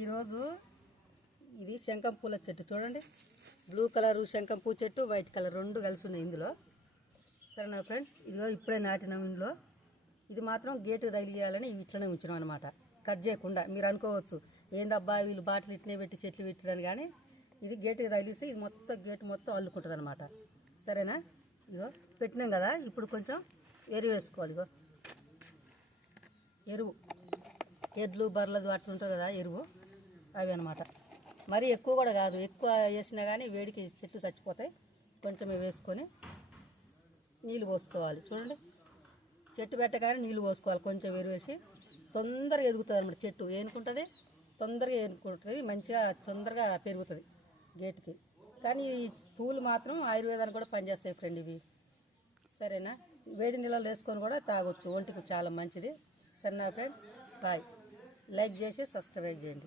ఈరోజు ఇది శంఖం పూల చెట్టు చూడండి. బ్లూ కలర్ శంఖం పూ చెట్టు, వైట్ కలర్ రెండు కలిసి ఉన్నాయి ఇందులో. సరేనా ఫ్రెండ్, ఇదిగో ఇప్పుడే నాటినాం ఇందులో. ఇది మాత్రం గేటు తగిలియాలని ఇట్లనే ఉంచినాం అనమాట, కట్ చేయకుండా. మీరు అనుకోవచ్చు ఏందబ్బా వీళ్ళు బాటిల్ ఇట్నే పెట్టి చెట్లు పెట్టిరని, కానీ ఇది గేటుకి తగిలిస్తే ఇది మొత్తం గేటు మొత్తం అల్లుకుంటుంది అనమాట. సరేనా, ఇగో పెట్టినాం కదా, ఇప్పుడు కొంచెం ఎరువు వేసుకోవాలి. ఇగో ఎరువు, ఎడ్లు బర్రెలది అట్లుంటుంది కదా ఎరువు, అవి అనమాట. మరీ ఎక్కువ కూడా కాదు, ఎక్కువ వేసినా కానీ వేడికి చెట్లు చచ్చిపోతాయి. కొంచెమే వేసుకొని నీళ్ళు పోసుకోవాలి. చూడండి, చెట్టు పెట్టగానే నీళ్ళు పోసుకోవాలి. కొంచెం ఎరువు వేసి తొందరగా ఎదుగుతుంది అనమాట. చెట్టు ఏనుకుంటుంది, తొందరగా ఏనుకుంటుంది, మంచిగా తొందరగా పెరుగుతుంది గేటుకి. కానీ ఈ పూలు మాత్రం ఆయుర్వేదానికి కూడా పనిచేస్తాయి ఫ్రెండ్ ఇవి. సరేనా, వేడి నీళ్ళలో వేసుకొని కూడా తాగొచ్చు, ఒంటికి చాలా మంచిది. సరేనా ఫ్రెండ్, బాయ్. లైక్ చేసి సబ్స్క్రైబ్ చేయండి.